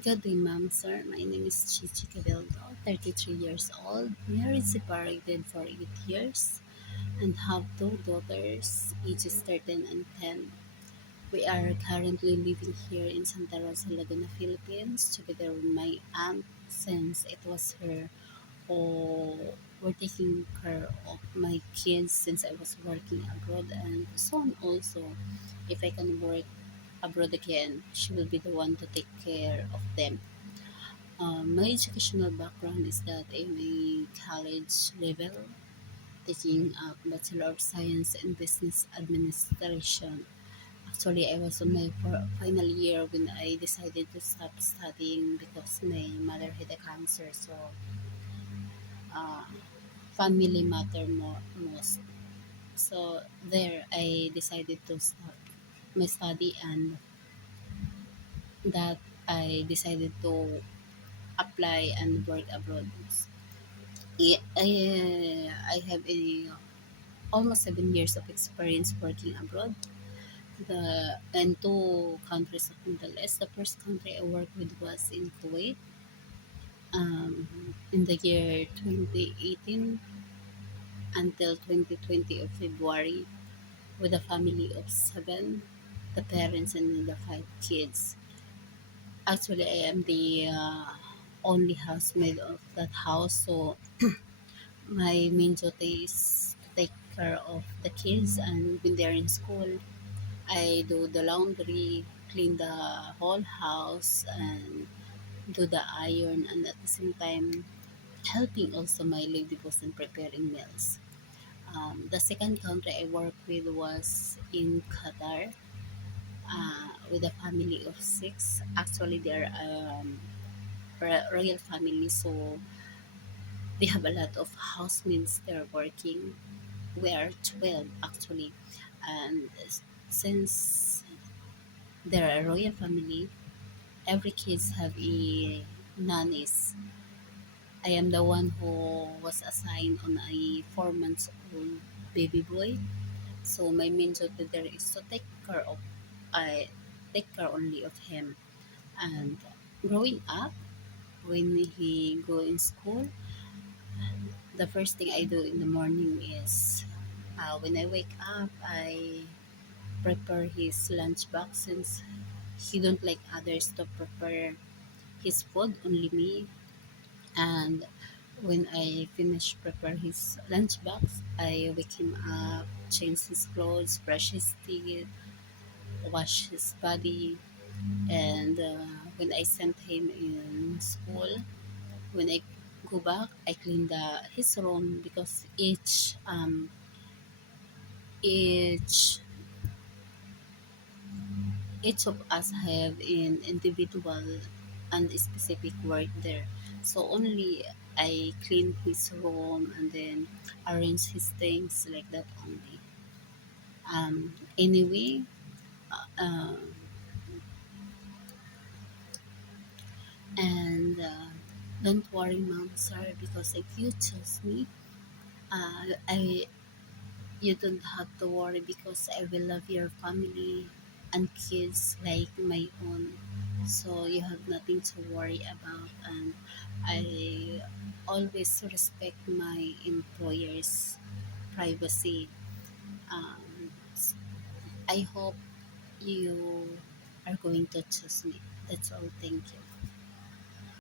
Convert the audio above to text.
Good day, ma'am, sir. My name is Chichi Cabildo, 33 years old, married separated for 8 years, and have two daughters, ages 13 and 10. We are currently living here in Santa Rosa, Laguna, Philippines, together with my aunt since it was her who were taking care of my kids since I was working abroad, and soon also, if I can work abroad again, she will be the one to take care of them. My educational background is that I'm a college level, taking a Bachelor of Science in Business Administration. Actually, I was on my final year when I decided to stop studying because my mother had a cancer. So, uh, family matter most. So there, I decided to stop my study, and that I decided to apply and work abroad. Yeah, I have almost 7 years of experience working abroad. In two countries of Middle East. The first country I worked with was in Kuwait. In the year 2018 until 2020 of February, with a family of seven, the parents and the five kids. Actually, I am the only housemaid of that house, so my main duty is to take care of the kids, and when they're in school, I do the laundry, clean the whole house, and do the iron, and at the same time, helping also my lady boss in preparing meals. The second country I worked with was in Qatar, with a family of six. Actually, they're royal family, so they have a lot of housemaids there working. We are 12 actually, and since they're a royal family, every kids have a nannies. I am the one who was assigned on a 4 months old baby boy. So my main duty there is to I take care only of him. And growing up, when he go in school, the first thing I do in the morning is when I wake up, I prepare his lunch box since he don't like others to prepare his food, only me. And when I finish prepare his lunch box, I wake him up, change his clothes, brush his teeth, wash his body, and when I sent him in school, when I go back, I clean his room because each of us have an individual and specific work there. So only I clean his room and then arrange his things like that only. Anyway, uh, and don't worry, mom, sorry, because if you choose me, I you don't have to worry because I will love your family and kids like my own. So you have nothing to worry about, and I always respect my employer's privacy. Um, I hope you are going to choose me. That's all. Thank you.